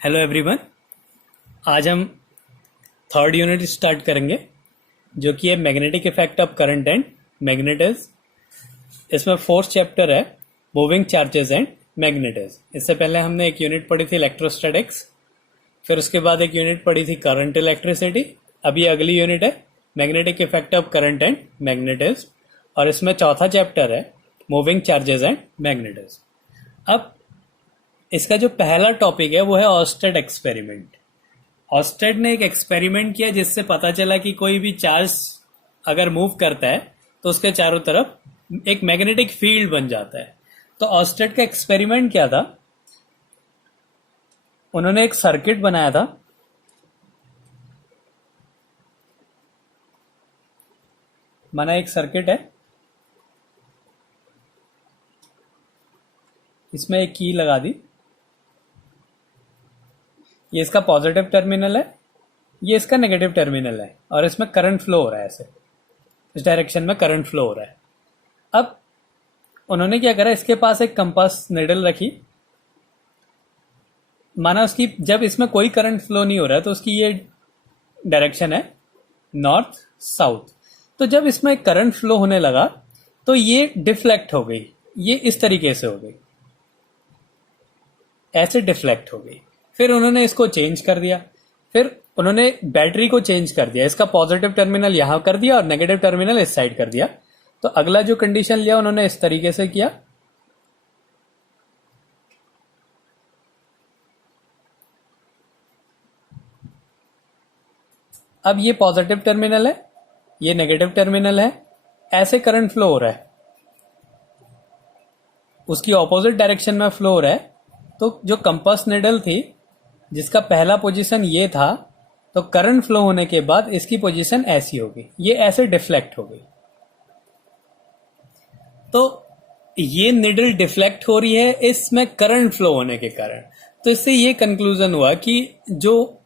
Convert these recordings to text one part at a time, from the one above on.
Hello everyone. आज हम third unit start करेंगे जो कि है magnetic effect of current and magnetism. इसमें फोर्थ चैप्टर है मूविंग चार्जेस एंड मैग्नेटिज्म। इससे पहले हमने एक यूनिट पढ़ी थी इलेक्ट्रोस्टैटिक्स, फिर उसके बाद एक यूनिट पढ़ी थी करंट इलेक्ट्रिसिटी। अभी अगली यूनिट है magnetic effect of current and magnetism, और इसमें चौथा चैप्टर है मूविंग चार्जेस एंड मैग्नेटिज्म। अब इसका जो पहला टॉपिक है वो है ऑस्टेड एक्सपेरिमेंट। ऑस्टेड ने एक एक्सपेरिमेंट किया जिससे पता चला कि कोई भी चार्ज अगर मूव करता है तो उसके चारों तरफ एक मैग्नेटिक फील्ड बन जाता है। तो ऑस्टेड का एक्सपेरिमेंट क्या था, उन्होंने एक सर्किट बनाया था। माना एक सर्किट है, इसमें एक की लगा दी, ये इसका पॉजिटिव टर्मिनल है, ये इसका नेगेटिव टर्मिनल है, और इसमें करंट फ्लो हो रहा है। ऐसे इस डायरेक्शन में करंट फ्लो हो रहा है। अब उन्होंने क्या करा, इसके पास एक कंपास निडल रखी। माना उसकी जब इसमें कोई करंट फ्लो नहीं हो रहा है तो उसकी ये डायरेक्शन है नॉर्थ साउथ। तो जब इसमें करंट फ्लो होने लगा तो ये डिफ्लेक्ट हो गई, ये इस तरीके से हो गई, ऐसे डिफ्लेक्ट हो गई। फिर उन्होंने इसको चेंज कर दिया, फिर उन्होंने बैटरी को चेंज कर दिया, इसका पॉजिटिव टर्मिनल यहां कर दिया और नेगेटिव टर्मिनल इस साइड कर दिया। तो अगला जो कंडीशन लिया उन्होंने इस तरीके से किया। अब ये पॉजिटिव टर्मिनल है, ये नेगेटिव टर्मिनल है, ऐसे करंट फ्लो हो रहा है, उसकी ऑपोजिट डायरेक्शन में फ्लो हो रहा है। तो जो कंपास निडल थी जिसका पहला पोजीशन ये था, तो करंट फ्लो होने के बाद इसकी पोजीशन ऐसी होगी, ये ऐसे डिफ्लेक्ट हो गई। तो ये निडल डिफ्लेक्ट हो रही है इसमें करंट फ्लो होने के कारण। तो इससे ये कंक्लूजन हुआ कि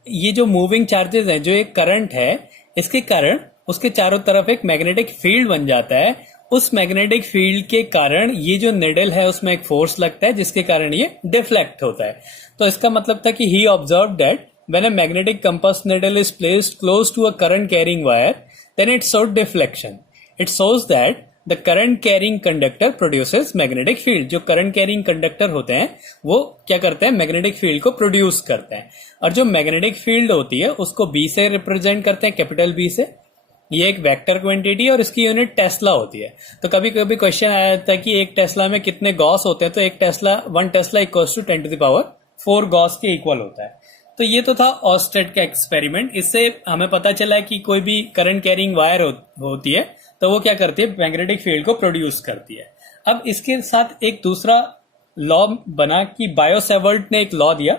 ये जो मूविंग चार्जेस हैं, जो एक करंट है, इसके कारण उसके चारों तरफ एक मैग्नेटिक फील्ड बन जाता है। उस मैग्नेटिक फील्ड के कारण ये जो निडल है उसमें एक फोर्स लगता है जिसके कारण ये डिफ्लेक्ट होता है। तो इसका मतलब था कि he observe that when a magnetic compass needle is placed close to a current carrying wire then it shows deflection. It shows that the current carrying conductor produces magnetic field. जो current carrying conductor होते हैं वो क्या करते हैं, magnetic field को produce करते हैं। और जो मैग्नेटिक फील्ड होती है उसको बी से रिप्रेजेंट करते हैं, कैपिटल बी से। ये एक वेक्टर क्वांटिटी और इसकी यूनिट टेस्ला होती है। तो कभी कभी क्वेश्चन आया था कि एक टेस्ला में कितने गॉस होते हैं, तो one tesla equals to 10⁴ gauss के इक्वल होता है। तो ये तो था ऑस्टेड का एक्सपेरिमेंट। इससे हमें पता चला है कि कोई भी करंट कैरिंग वायर होती है तो वो क्या करती है, मैग्नेटिक फील्ड को प्रोड्यूस करती है। अब इसके साथ एक दूसरा लॉ बना कि बायो-सेवर्ट ने एक लॉ दिया,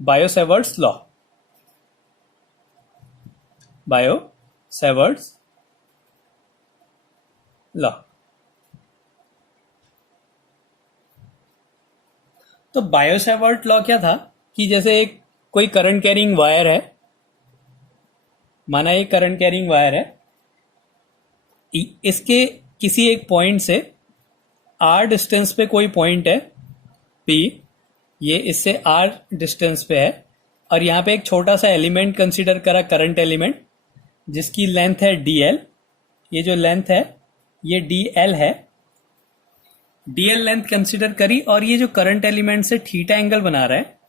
बायो-सेवर्ट्स लॉ। Bio-Savart's law. तो बायो-सेवर्ट लॉ क्या था कि जैसे एक कोई करंट कैरिंग वायर है, माना ये करंट कैरिंग वायर है, इसके किसी एक पॉइंट से r डिस्टेंस पे कोई पॉइंट है P, ये इससे r डिस्टेंस पे है, और यहां पे एक छोटा सा एलिमेंट कंसीडर करा, करंट एलिमेंट, जिसकी लेंथ है dl। ये जो लेंथ है ये dl है, dl लेंथ कंसीडर करी, और ये जो करंट एलिमेंट से थीटा एंगल बना रहा है।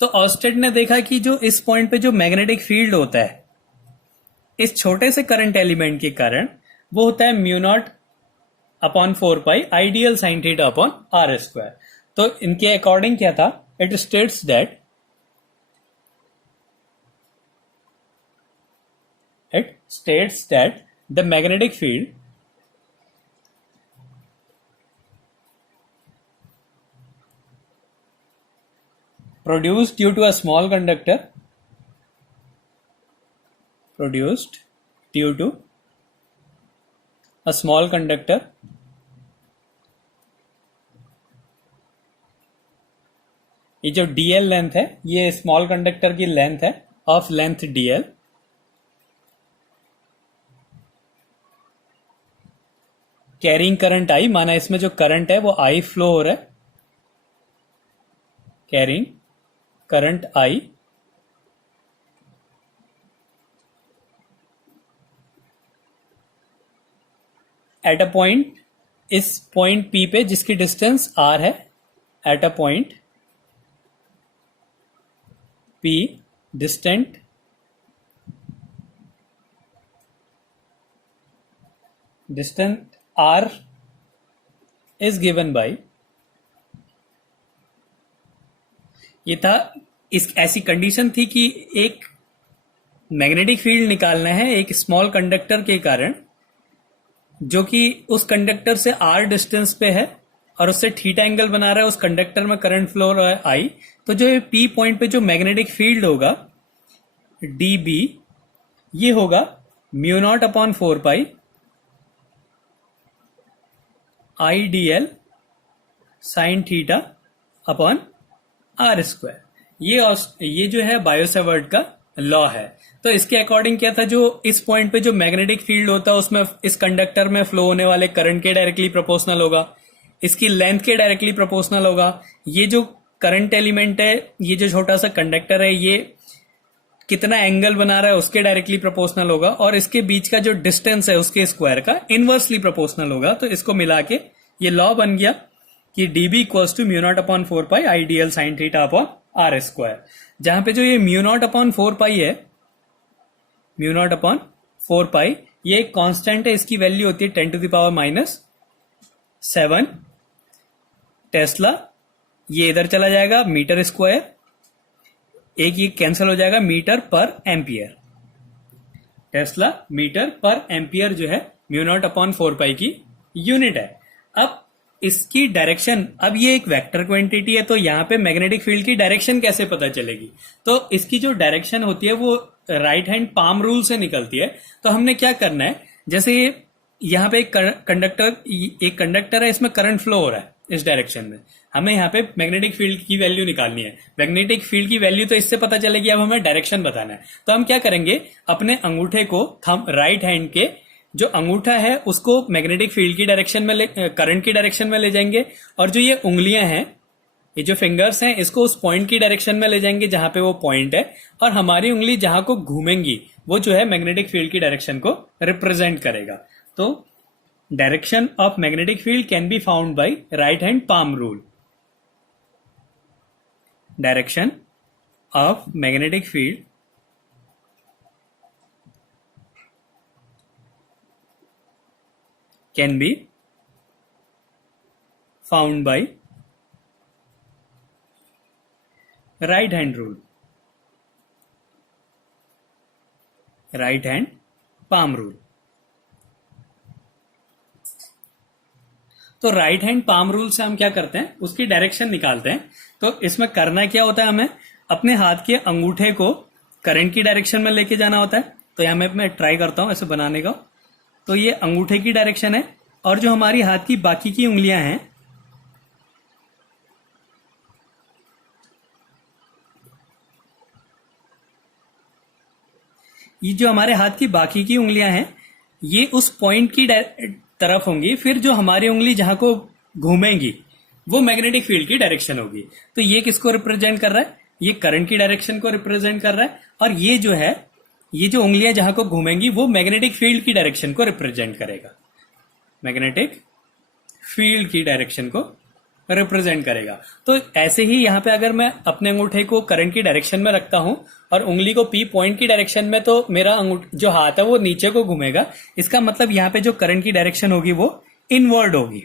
तो ऑस्टेड ने देखा कि जो इस पॉइंट पे जो मैग्नेटिक फील्ड होता है इस छोटे से करंट एलिमेंट के कारण वो होता है μ0/4 I dl sine theta upon r square. तो इनके अकॉर्डिंग क्या था, it states that the magnetic field produced due to a small conductor ये जो dl लेंथ है, ये स्मॉल कंडक्टर की लेंथ है, of length dl। Carrying current I, माना इसमें जो करंट है वो I फ्लो हो रहा है, carrying current I at a point, इस पॉइंट P पे जिसकी डिस्टेंस R है, at a point P distant R is given by, ये था, इस ऐसी कंडीशन थी कि एक मैग्नेटिक फील्ड निकालना है एक स्मॉल कंडक्टर के कारण, जो कि उस कंडक्टर से R डिस्टेंस पे है और उससे थीटा एंगल बना रहा है, उस कंडक्टर में करंट फ्लो हो रहा है I। तो जो P पॉइंट पे जो मैग्नेटिक फील्ड होगा dB, ये होगा mu naught upon 4 pi IDL sine theta upon R square. ये जो है बायो-सेवर्ट का लॉ है। तो इसके अकॉर्डिंग क्या था, जो इस पॉइंट पे जो मैग्नेटिक फील्ड होता है उसमें इस कंडक्टर में फ्लो होने वाले करंट के डायरेक्टली प्रोपोर्शनल होगा, इसकी लेंथ के डायरेक्टली प्रोपोर्शनल होगा। ये जो करंट एलिमेंट है, ये जो छोटा सा कंडक्टर है, ये कितना एंगल बना रहा है उसके डायरेक्टली प्रोपोर्शनल होगा, और इसके बीच का जो डिस्टेंस है उसके स्क्वायर का इनवर्सली प्रोपोर्शनल होगा। तो इसको मिला के ये लॉ बन गया कि dB equals to mu naught upon 4 pi IDL sine theta upon R square. जहां पे जो ये म्यू नॉट अपॉन 4 पाई है, म्यू नॉट अपॉन 4 पाई, ये एक कांस्टेंट है, इसकी वैल्यू होती है 10⁻⁷ टेस्ला। ये इधर चला जाएगा मीटर स्क्वायर, एक ये कैंसिल हो जाएगा, मीटर पर एम्पियर। टेस्ला मीटर पर एम्पियर जो है म्यू नॉट अपॉन 4 पाई की यूनिट है। अब इसकी डायरेक्शन, अब ये एक वेक्टर क्वांटिटी है, तो यहां पे मैग्नेटिक फील्ड की डायरेक्शन कैसे पता चलेगी? तो इसकी जो डायरेक्शन होती है वो राइट हैंड पाम रूल से निकलती है। तो हमने क्या करना है, जैसे यहाँ पे एक कंडक्टर है, इसमें करंट फ्लो हो रहा है इस डायरेक्शन में, हमें यहाँ पे मैग्नेटिक फील्ड की वैल्यू निकालनी है। मैग्नेटिक फील्ड की वैल्यू तो इससे पता चलेगी, अब हमें डायरेक्शन बताना है। तो हम क्या करेंगे, अपने अंगूठे को थंब राइट हैंड के जो अंगूठा है उसको मैग्नेटिक फील्ड की डायरेक्शन में करंट की डायरेक्शन में ले जाएंगे, और जो ये उंगलियां हैं, ये जो फिंगर्स हैं, इसको उस पॉइंट की डायरेक्शन में ले जाएंगे जहां पे वो पॉइंट है, और हमारी उंगली जहां को घूमेंगी वो जो है मैग्नेटिक फील्ड की डायरेक्शन को रिप्रेजेंट करेगा। तो direction of magnetic field can be found by right hand palm rule. Direction of magnetic field can be found by right hand rule, right hand palm rule। तो right hand palm rule से हम क्या करते हैं, उसकी direction निकालते हैं। तो इसमें करना क्या होता है, हमें अपने हाथ के अंगूठे को करंट की डायरेक्शन में लेके जाना होता है। तो यहां मैं ट्राई करता हूं ऐसे बनाने का। तो ये अंगूठे की डायरेक्शन है, और जो हमारी हाथ की बाकी की उंगलियां हैं, ये जो हमारे हाथ की बाकी की उंगलियां हैं, ये उस पॉइंट की तरफ होंगी। फिर जो हमारी उंगली जहां को घूमेंगी वो मैग्नेटिक फील्ड की डायरेक्शन होगी। तो ये किसको रिप्रेजेंट कर रहा है, ये करंट की डायरेक्शन को रिप्रेजेंट कर रहा है, और ये जो है, ये जो उंगलियां जहां को घूमेंगी वो मैग्नेटिक फील्ड की डायरेक्शन को रिप्रेजेंट करेगा, मैग्नेटिक फील्ड की डायरेक्शन को रिप्रेजेंट करेगा। तो ऐसे ही यहां पे अगर मैं अपने अंगूठे को करंट की डायरेक्शन में रखता हूं और उंगली को P पॉइंट की डायरेक्शन में, तो मेरा जो हाथ है वो नीचे को घूमेगा। इसका मतलब यहां पे जो करंट की डायरेक्शन होगी वो इनवर्ड होगी,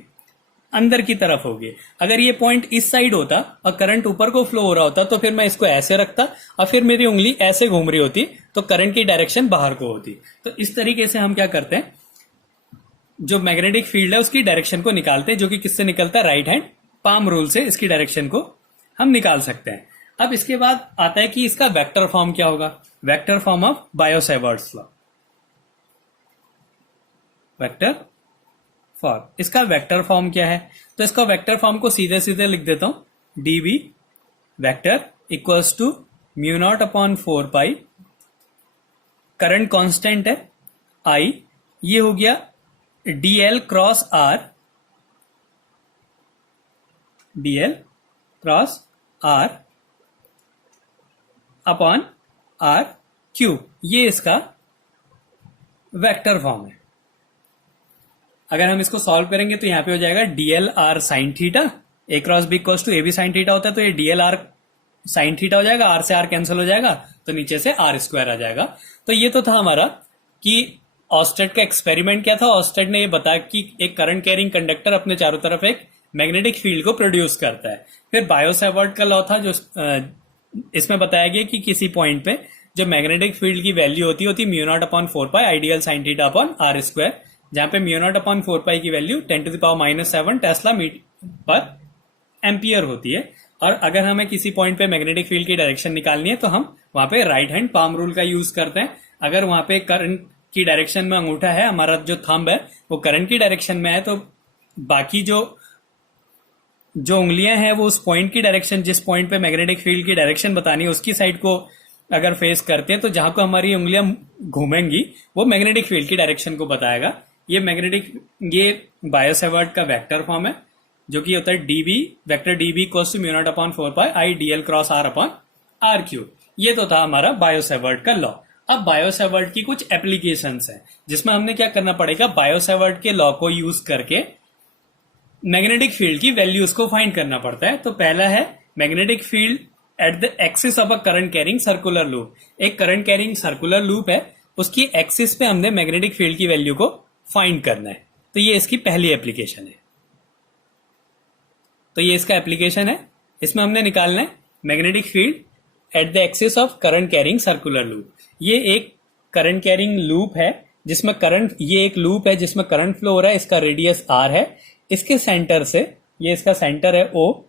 अंदर की तरफ होगी। अगर ये पॉइंट इस साइड होता और करंट ऊपर को फ्लो हो रहा होता, तो फिर मैं इसको ऐसे रखता और फिर मेरी उंगली ऐसे घूम रही होती, तो करंट की डायरेक्शन बाहर को होती। तो इस तरीके से हम क्या करते हैं, जो मैग्नेटिक फील्ड है उसकी डायरेक्शन को निकालते हैं, जो कि किससे निकलता है, राइट हैंड पाम रूल से इसकी डायरेक्शन को हम निकाल सकते हैं। अब इसके बाद आता है कि इसका वेक्टर फॉर्म क्या होगा, vector form of bio-Savart's law. Vector form, इसका वेक्टर फॉर्म क्या है, तो इसका वेक्टर फॉर्म को सीधे सीधे लिख देता हूं, dB vector equals to mu naught upon 4 pi, current constant है I, ये हो गया dl cross R, dl cross R upon R cube, ये इसका वेक्टर फॉर्म है। अगर हम इसको सॉल्व करेंगे तो यहां पे हो जाएगा DL R sine theta, A cross B equals to A B sine theta होता है, तो ये डीएल आर साइन थीटा हो जाएगा, आर से आर कैंसिल हो जाएगा, तो नीचे से आर स्क्वायर आ जाएगा। तो ये तो था हमारा कि ऑस्टेड का एक्सपेरिमेंट क्या था। ऑस्टेड ने ये बताया कि एक करंट कैरिंग कंडक्टर अपने चारों तरफ एक मैग्नेटिक फील्ड को प्रोड्यूस करता है। फिर बायो-सैवर्ट का लॉ था जो इसमें बताया गया कि किसी पॉइंट पे जो मैग्नेटिक फील्ड की वैल्यू होती mu naught upon 4 pi ideal sine theta upon R square, जहां पे म्यू नॉट अपॉन 4 पाई की वैल्यू 10⁻⁻7 टेस्ला पर एम्पियर होती है। और अगर हमें किसी पॉइंट पे मैग्नेटिक फील्ड की डायरेक्शन निकालनी है तो हम वहां पे राइट हैंड पाम रूल का यूज करते हैं। अगर वहां पे करंट की डायरेक्शन में अंगूठा है, हमारा जो थंब है वो करंट की डायरेक्शन में है, तो बाकी जो उंगलियां हैं वो उस पॉइंट की डायरेक्शन, जिस पॉइंट पे मैग्नेटिक फील्ड की डायरेक्शन बतानी है उसकी साइड को अगर फेस करते हैं, तो जहां को हमारी उंगलियां घूमेंगी वो मैग्नेटिक फील्ड की डायरेक्शन को बताएगा। ये बायो-सैवर्ट का वेक्टर फॉर्म है जो कि होता है DB, vector DB equals to mu naught upon 4 pi I DL cross R upon R cube. ये तो था हमारा बायो-सैवर्ट का लॉ। अब बायो-सैवर्ट की कुछ एप्लीकेशंस हैं जिसमें हमने क्या करना पड़ेगा, बायो-सैवर्ट के लॉ को यूज करके मैग्नेटिक फील्ड की वैल्यूज को फाइंड करना पड़ता है। तो पहला है magnetic field at the axis of a current carrying circular loop. एक करंट कैरिंग सर्कुलर लूप है, उसकी एक्सिस पे हमने मैग्नेटिक फील्ड की वैल्यू को फाइंड करना है। तो ये इसकी पहली एप्लीकेशन है। तो ये इसका एप्लीकेशन है, इसमें हमने निकालना है magnetic field at the axis of current carrying circular loop. ये एक करंट कैरिंग लूप है जिसमें ये एक लूप है जिसमें करंट फ्लो हो रहा है। इसका रेडियस आर है। इसके सेंटर से, ये इसका सेंटर है ओ,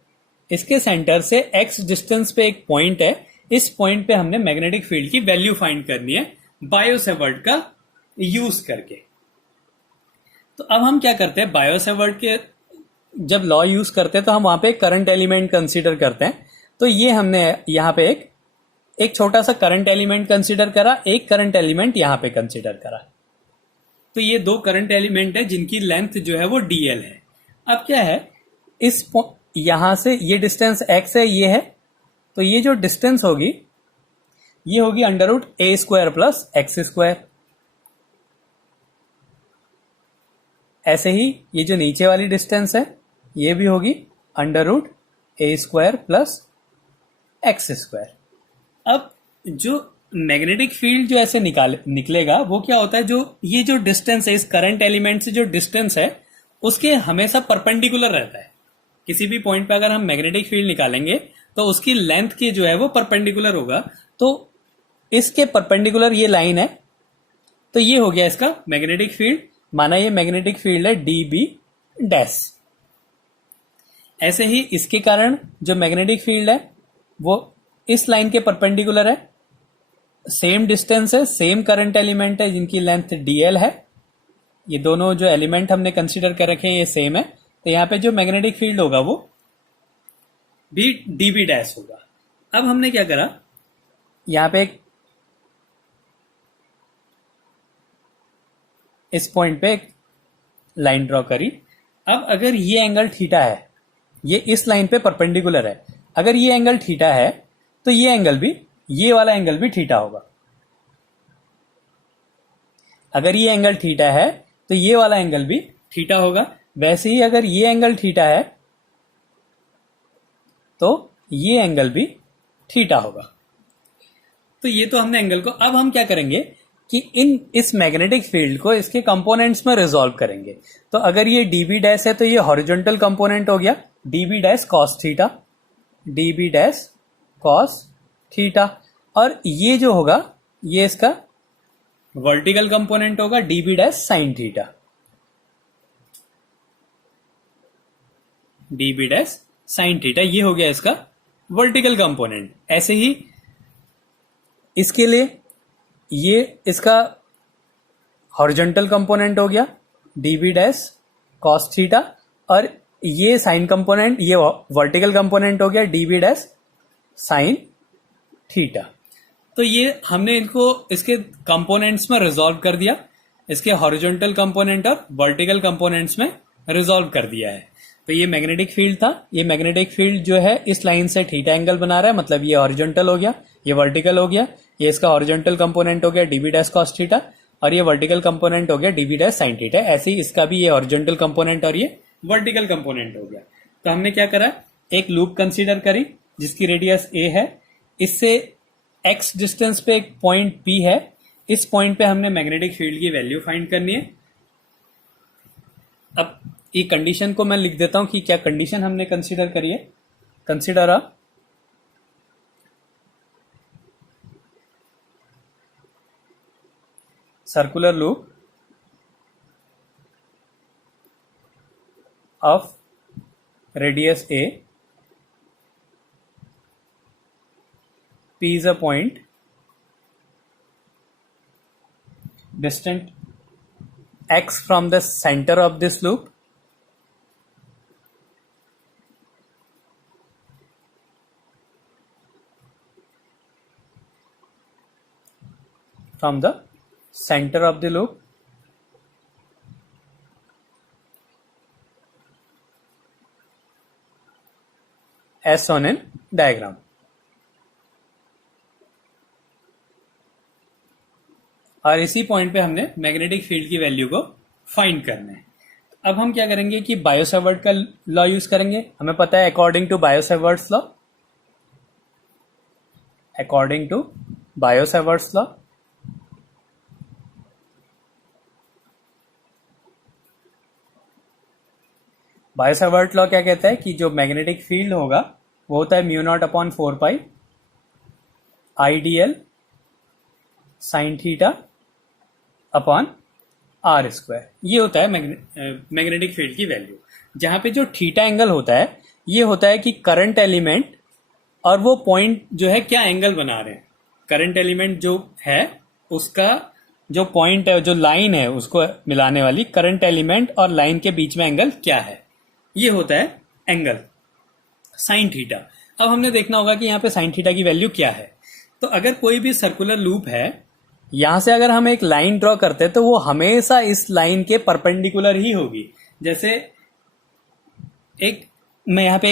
इसके सेंटर से एक्स डिस्टेंस पे एक पॉइंट है। इस पॉइंट पे हमने मैग्नेटिक फील्ड की वैल्यू फाइंड करनी है बायो-सैवर्ट का यूज करके। तो अब हम क्या करते हैं, बायो-सैवर्ट के जब लॉ यूज करते हैं तो हम वहां पे करंट एलिमेंट कंसीडर करते हैं। तो ये हमने यहाँ पे एक छोटा सा करंट एलिमेंट कंसीडर करा, एक करंट एलिमेंट यहां पे कंसीडर करा। तो ये दो करंट एलिमेंट है जिनकी लेंथ जो है वो डीएल है। अब क्या है, यहां से ये डिस्टेंस एक्स है, ये है, तो ये जो डिस्टेंस होगी ये होगी √a² प्लस x²। ऐसे ही ये जो नीचे वाली डिस्टेंस है ये भी होगी √a² प्लस x²। अब जो मैग्नेटिक फील्ड जो ऐसे निकलेगा वो क्या होता है, जो ये जो डिस्टेंस है इस करंट एलिमेंट से जो डिस्टेंस है उसके हमेशा परपेंडिकुलर रहता है। किसी भी पॉइंट पे अगर हम मैग्नेटिक फील्ड निकालेंगे तो उसकी लेंथ की जो है वो परपेंडिकुलर होगा। तो इसके परपेंडिकुलर ये लाइन है, तो ये हो गया इसका मैग्नेटिक फील्ड। माना ये मैग्नेटिक फील्ड है dB डैश। ऐसे ही इसके कारण जो मैग्नेटिक फील्ड है वो इस लाइन के परपेंडिकुलर है, सेम डिस्टेंस है, सेम करंट एलिमेंट है जिनकी लेंथ dl है। ये दोनों जो एलिमेंट हमने कंसीडर कर रखे हैं ये सेम है, तो यहां पे जो मैग्नेटिक फील्ड होगा वो भी dB डैश होगा। अब हमने क्या करा, यहां पे इस पॉइंट पे एक लाइन ड्रॉ करी। अब अगर ये एंगल थीटा है, ये इस लाइन पे परपेंडिकुलर है, अगर ये एंगल थीटा है तो ये एंगल भी, ये वाला एंगल भी थीटा होगा। अगर ये एंगल थीटा है तो ये वाला एंगल भी थीटा होगा। वैसे ही अगर ये एंगल थीटा है तो ये एंगल भी थीटा होगा। तो ये तो हमने एंगल को, अब हम क्या करेंगे कि इस मैग्नेटिक फील्ड को इसके कंपोनेंट्स में रिजॉल्व करेंगे। तो अगर ये dB डैश है तो ये हॉरिजॉन्टल कंपोनेंट हो गया dB dash cos theta, dB dash cos theta. और ये जो होगा ये इसका वर्टिकल कंपोनेंट होगा dB dash sin theta, dB dash sin theta. ये हो गया इसका वर्टिकल कंपोनेंट। ऐसे ही इसके लिए ये इसका हॉरिजॉन्टल कंपोनेंट हो गया dB डैश cos थीटा, और ये साइन कंपोनेंट, ये वर्टिकल कंपोनेंट हो गया dB डैश sin थीटा। तो ये हमने इनको इसके कंपोनेंट्स में रिजॉल्व कर दिया, इसके हॉरिजॉन्टल कंपोनेंट और वर्टिकल कंपोनेंट्स में रिजॉल्व कर दिया है। तो ये मैग्नेटिक फील्ड था। ये मैग्नेटिक फील्ड जो है इस लाइन से थीटा एंगल बना रहा है, मतलब ये हॉरिजॉन्टल हो गया, ये वर्टिकल हो गया, ये इसका हॉरिजॉन्टल कंपोनेंट हो गया डीबी डैश कॉस थीटा, और ये वर्टिकल कंपोनेंट हो गया डीबी डैश साइन थीटा। ऐसे ही इसका भी ये हॉरिजॉन्टल कंपोनेंट और ये वर्टिकल कंपोनेंट हो गया। तो हमने क्या करा, एक लूप कंसीडर करी जिसकी रेडियस ए है, इससे एक्स डिस्टेंस पे एक पॉइंट पी है, इस पॉइंट पे हमने मैग्नेटिक फील्ड की वैल्यू फाइंड करनी है। अब ये कंडीशन को मैं लिख देता हूं कि क्या कंडीशन हमने कंसीडर करी है। Consider a circular loop of radius A, P is a point distant x from the center of this loop, from the center of the loop as shown in diagram. और इसी point पे हमने magnetic field की value को find करना है। अब हम क्या करेंगे कि बायो-सावर्ट का लॉ यूज करेंगे। हमें पता है according to Biot Savart's law, according to Biot Savart's law Biot Savart law क्या कहता है कि जो मैग्नेटिक फील्ड होगा वो होता है mu naught upon 4 pi I D L sine theta upon R square. ये होता है मैग्नेटिक फील्ड की वैल्यू। जहां पे जो थीटा एंगल होता है ये होता है कि करंट एलिमेंट और वो पॉइंट जो है क्या एंगल बना रहे हैं। करंट एलिमेंट जो है उसका जो पॉइंट है, जो लाइन है उसको मिलाने वाली, करंट एलिमेंट और लाइन के बीच में एंगल क्या है, ये होता है एंगल साइन थीटा। अब हमने देखना होगा कि यहाँ पे साइन थीटा की वैल्यू क्या है। तो अगर कोई भी सर्कुलर लूप है, यहां से अगर हम एक लाइन ड्रॉ करते हैं तो वो हमेशा इस लाइन के परपेंडिकुलर ही होगी। जैसे एक मैं यहां पे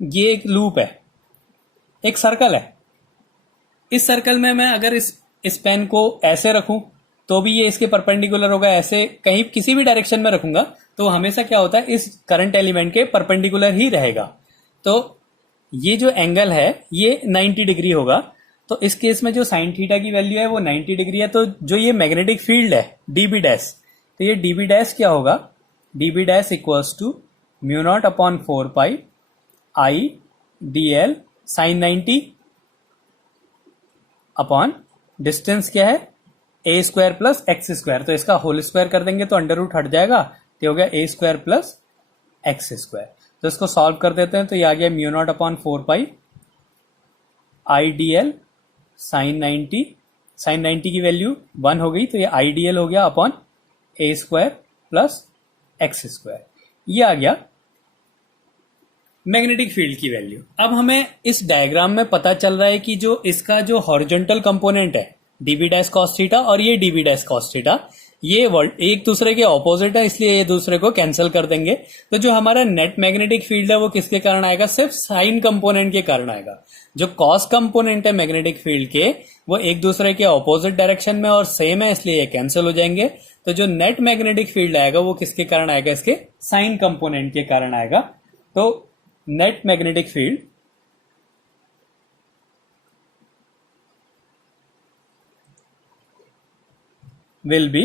ये एक लूप है, एक सर्कल है, इस सर्कल में मैं अगर इस पेन को ऐसे रखूं तो भी ये इसके परपेंडिकुलर होगा, ऐसे कहीं किसी भी डायरेक्शन में रखूंगा तो हमेशा क्या होता है इस करंट एलिमेंट के परपेंडिकुलर ही रहेगा। तो ये जो एंगल है ये 90 डिग्री होगा। तो इस केस में जो साइन थीटा की वैल्यू है वो 90 डिग्री है। तो जो ये मैग्नेटिक फील्ड है डीबी डैश, तो ये डीबी डैश क्या होगा, DB dash equals to mu naught upon 4 pi I D L sine 90 upon distance क्या है A square plus x square. तो इसका होल स्क्वायर कर देंगे तो अंडर रूट हट जाएगा, तो हो गया ए स्क्वायर प्लस एक्स स्क्वायर। तो इसको सॉल्व कर देते हैं तो ये आ गया mu naught upon 4 pi I D L sine 90, sine 90 की वैल्यू 1 हो गई तो ये आई डी एल हो गया upon A square plus x square. ये आ गया मैग्नेटिक फील्ड की वैल्यू। अब हमें इस डायग्राम में पता चल रहा है कि जो इसका जो हॉरिजॉन्टल कंपोनेंट है डीबी डैश कॉस थीटा और ये डीबी डैश कॉस थीटा, ये एक दूसरे के ऑपोजिट है, इसलिए ये दूसरे को कैंसिल कर देंगे। तो जो हमारा नेट मैग्नेटिक फील्ड है वो किसके कारण आएगा, सिर्फ साइन कंपोनेंट के कारण आएगा। जो कॉस कंपोनेंट है मैग्नेटिक फील्ड के वो एक दूसरे के ऑपोजिट डायरेक्शन में और सेम है, इसलिए ये कैंसिल हो जाएंगे। तो जो नेट मैग्नेटिक फील्ड आएगा वो किसके कारण आएगा, इसके साइन कंपोनेंट के कारण आएगा। तो net magnetic field will be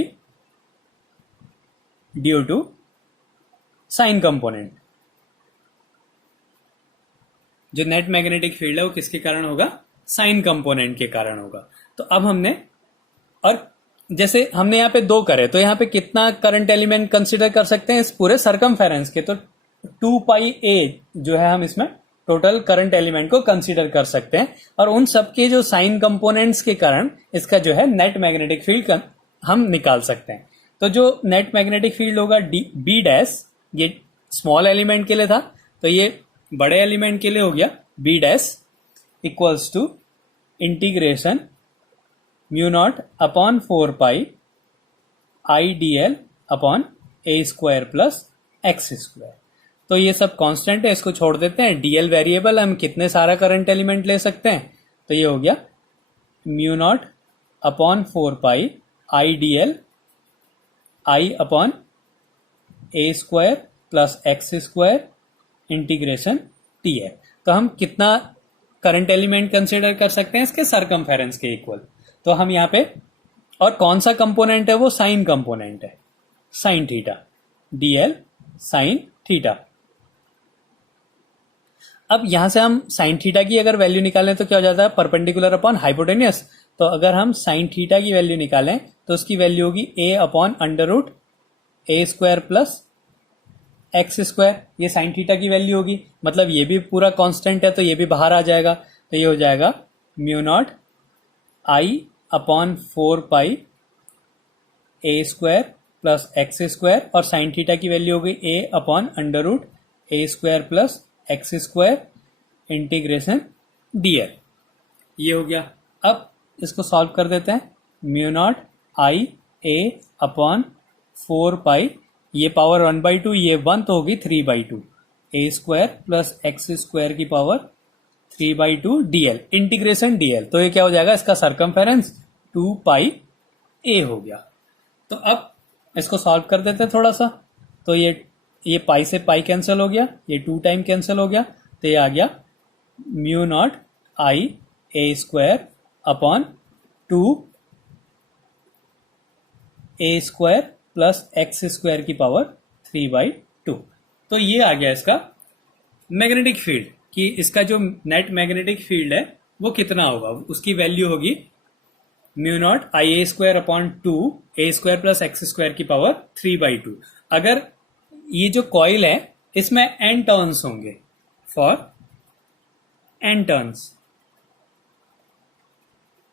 due to sign component. जो नेट मैग्नेटिक फील्ड है वो किसके कारण होगा, साइन कंपोनेंट के कारण होगा। तो अब हमने, और जैसे हमने यहाँ पे 2 करे तो यहाँ पे कितना करंट एलिमेंट कंसीडर कर सकते हैं इस पूरे सरकमफेरेंस के, तो 2 पाई ए जो है हम इसमें टोटल करंट एलिमेंट को कंसीडर कर सकते हैं। और उन सबके जो साइन कंपोनेंट्स के कारण इसका जो है नेट मैग्नेटिक फील्ड हम निकाल सकते हैं। तो जो नेट मैग्नेटिक फील्ड होगा बी डैश, ये स्मॉल एलिमेंट के लिए था, तो ये बड़े एलिमेंट के लिए हो गया B dash equals to integration mu naught upon 4 pi I D L upon A square plus x square. तो ये सब कांस्टेंट है, इसको छोड़ देते हैं। डीएल वेरिएबल, हम कितने सारा करंट एलिमेंट ले सकते हैं, तो ये हो गया mu naught upon 4 pi I D L I upon A square plus x square integration T है। तो हम कितना करंट एलिमेंट कंसिडर कर सकते हैं इसके सरकमफेरेंस के इक्वल। तो हम यहाँ पे, और कौन सा कंपोनेंट है वो साइन कंपोनेंट है, sine theta, DL sine theta. अब यहां से हम साइन थीटा की अगर वैल्यू निकालें तो क्या हो जाता है, परपेंडिकुलर अपॉन हाइपोटेन्यूस। तो अगर हम साइन थीटा की वैल्यू निकालें तो उसकी वैल्यू होगी a upon under root a square plus x square. ये साइन थीटा की वैल्यू होगी, मतलब ये भी पूरा कांस्टेंट है तो ये भी बाहर आ जाएगा। तो ये हो जाएगा mu naught I upon 4 pi a square plus x square, और साइन थीटा की वैल्यू होगी a upon under root a square plus x square integration dl. ये हो गया। अब इसको सॉल्व कर देते हैं। Mu naught I a upon 4 pi, ये पावर 1/2, ये 1 तो होगी 3/2 a square plus x square की पावर 3/2 डीएल इंटीग्रेशन डीएल। तो ये क्या हो जाएगा, इसका सरकमफेरेंस 2 पाई ए हो गया। तो अब इसको सॉल्व कर देते हैं थोड़ा सा। तो ये पाई से पाई कैंसिल हो गया, ये 2 टाइम कैंसिल हो गया, तो ये आ गया mu naught I A square upon 2 A square plus x square की पावर 3/2। तो ये आ गया इसका मैग्नेटिक फील्ड, कि इसका जो नेट मैग्नेटिक फील्ड है वो कितना होगा, उसकी वैल्यू होगी mu naught I A square upon 2 A square plus x square की पावर 3/2। अगर ये जो कॉइल है इसमें n टर्न्स होंगे, for n turns,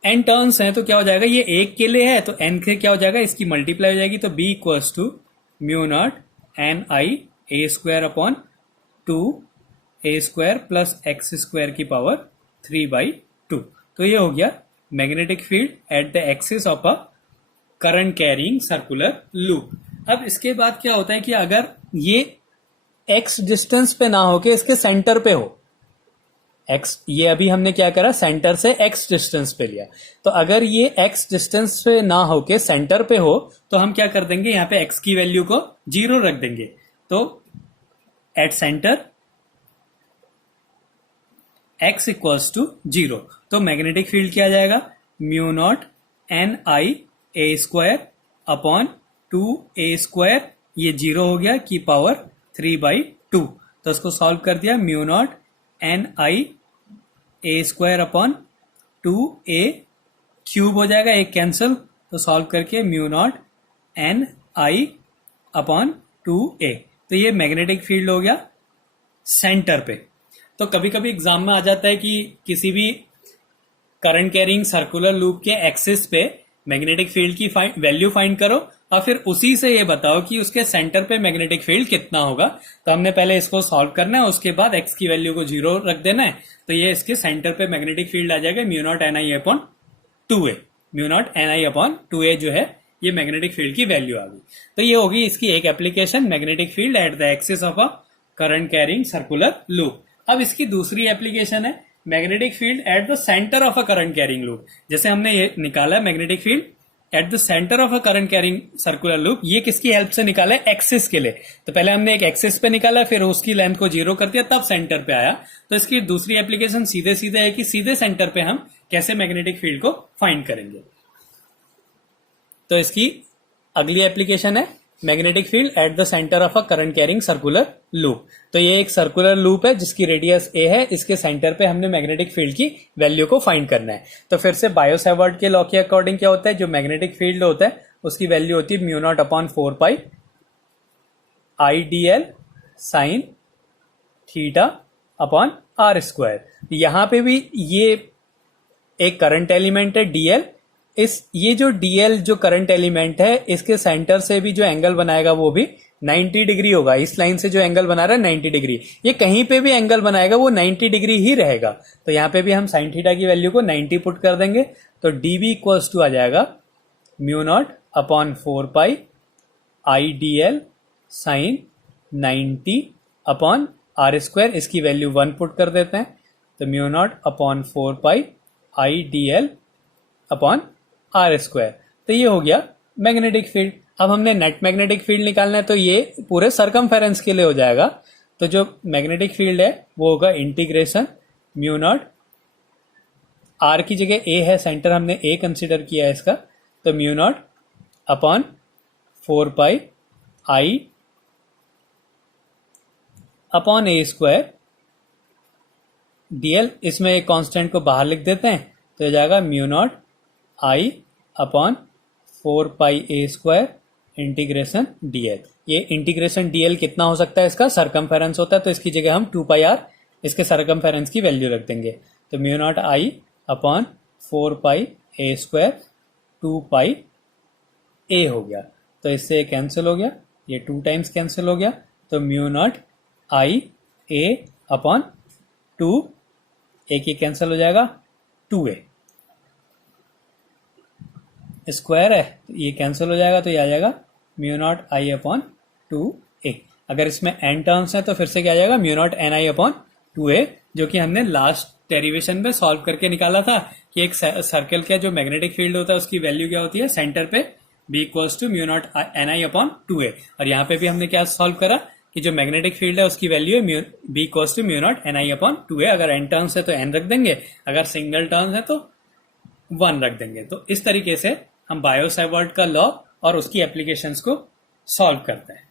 n turns हैं तो क्या हो जाएगा, ये एक के लिए है तो n के क्या हो जाएगा, इसकी मल्टीप्लाई हो जाएगी। तो b equals to mu naught N I A square upon 2 A square plus x square की पावर 3/2। तो ये हो गया magnetic field at the axis of a current carrying circular loop. अब इसके बाद क्या होता है कि अगर ये x डिस्टेंस पे ना होके इसके सेंटर पे हो, x, ये अभी हमने क्या करा, सेंटर से x डिस्टेंस पे लिया। तो अगर ये x डिस्टेंस पे ना होके सेंटर पे हो तो हम क्या कर देंगे, यहां पे x की वैल्यू को 0 रख देंगे। तो at centre x equals to 0। तो मैग्नेटिक फील्ड क्या आ जाएगा, mu naught N I A square upon 2 A square, ये 0 हो गया की पावर 3/2। तो इसको सॉल्व कर दिया, mu naught N I A square upon 2 A cube हो जाएगा, एक कैंसिल, तो सॉल्व करके mu naught N I upon 2 ए। तो ये मैग्नेटिक फील्ड हो गया सेंटर पे। तो कभी कभी एग्जाम में आ जाता है कि किसी भी करंट कैरिंग सर्कुलर लूप के एक्सिस पे मैग्नेटिक फील्ड की वैल्यू फाइंड करो और फिर उसी से ये बताओ कि उसके सेंटर पे मैग्नेटिक फील्ड कितना होगा। तो हमने पहले इसको सॉल्व करना है, उसके बाद x की वैल्यू को 0 रख देना है। तो ये इसके सेंटर पे मैग्नेटिक फील्ड आ जाएगा mu naught N I upon 2a। Mu naught N I upon 2a जो है ये मैग्नेटिक फील्ड की वैल्यू आ गई। तो ये होगी इसकी एक application, magnetic field at the axis of a current carrying circular loop. अब इसकी दूसरी एप्लीकेशन है magnetic field at the centre of a current carrying loop. जैसे हमने ये निकाला magnetic field at the centre of a current carrying circular loop, ये किसकी हेल्प से निकाला है, एक्सिस के लिए। तो पहले हमने एक एक्सिस पे निकाला, फिर उसकी लेंथ को 0 कर दिया, तब सेंटर पे आया। तो इसकी दूसरी एप्लीकेशन सीधे सीधे है कि सीधे सेंटर पे हम कैसे मैग्नेटिक फील्ड को फाइंड करेंगे। तो इसकी अगली एप्लीकेशन है magnetic field at the centre of a current carrying circular loop. तो ये एक सर्कुलर लूप है जिसकी रेडियस a है, इसके सेंटर पे हमने मैग्नेटिक फील्ड की वैल्यू को फाइंड करना है। तो फिर से बायो-सैवर्ट के लॉ के अकॉर्डिंग क्या होता है, जो मैग्नेटिक फील्ड होता है उसकी वैल्यू होती है mu naught upon 4 pi I D L sine theta upon R square. यहां पे भी ये एक करंट एलिमेंट है डीएल, ये जो डीएल जो करंट एलिमेंट है इसके सेंटर से भी जो एंगल बनाएगा वो भी 90 डिग्री होगा। इस लाइन से जो एंगल बना रहा है 90 डिग्री, ये कहीं पे भी एंगल बनाएगा वो 90 डिग्री ही रहेगा। तो यहाँ पे भी हम साइन थीटा की वैल्यू को 90 पुट कर देंगे। तो डीबी इक्वल्स टू आ जाएगा mu naught upon 4 pi I D L sine 90 upon R square, इसकी वैल्यू 1 पुट कर देते हैं, तो mu naught upon 4 pi I D L upon R square. तो ये हो गया मैग्नेटिक फील्ड। अब हमने नेट मैग्नेटिक फील्ड निकालना है, तो ये पूरे सरकमफेरेंस के लिए हो जाएगा। तो जो मैग्नेटिक फील्ड है वो होगा इंटीग्रेशन म्यू नॉट, आर की जगह ए है, सेंटर हमने ए कंसिडर किया है इसका, तो mu naught upon 4 pi I upon A square DL. इसमें एक कांस्टेंट को बाहर लिख देते हैं, तो हो जाएगा mu naught I upon 4 pi a square integration dl. ये इंटीग्रेशन डीएल कितना हो सकता है, इसका सरकमफेरेंस होता है, तो इसकी जगह हम 2 पाई आर इसके सरकमफेरेंस की वैल्यू रख देंगे, तो mu naught I upon 4 pi a square 2 पाई ए हो गया। तो इससे कैंसिल हो गया, ये 2 टाइम्स कैंसिल हो गया, तो mu naught I a upon 2, एक ये कैंसिल हो जाएगा, 2a स्क्वायर है, तो ये कैंसिल हो जाएगा, तो ये आ जाएगा mu naught I upon 2a। अगर इसमें n टर्म्स है तो फिर से क्या आ जाएगा, mu naught N I upon 2a, जो कि हमने लास्ट डेरिवेशन में सॉल्व करके निकाला था कि एक सर्कल का जो मैग्नेटिक फील्ड होता है उसकी वैल्यू क्या होती है, सेंटर पे b equals to mu naught N I upon 2a। और यहाँ पे भी हमने क्या सॉल्व करा कि जो मैग्नेटिक फील्ड है उसकी वैल्यू है b equals to mu naught N I upon 2a। अगर n टर्म्स है तो n रख देंगे, अगर सिंगल टर्म्स है तो 1 रख देंगे। तो इस तरीके से हम बायो-सैवर्ट का लॉ और उसकी एप्लीकेशंस को सॉल्व करते हैं।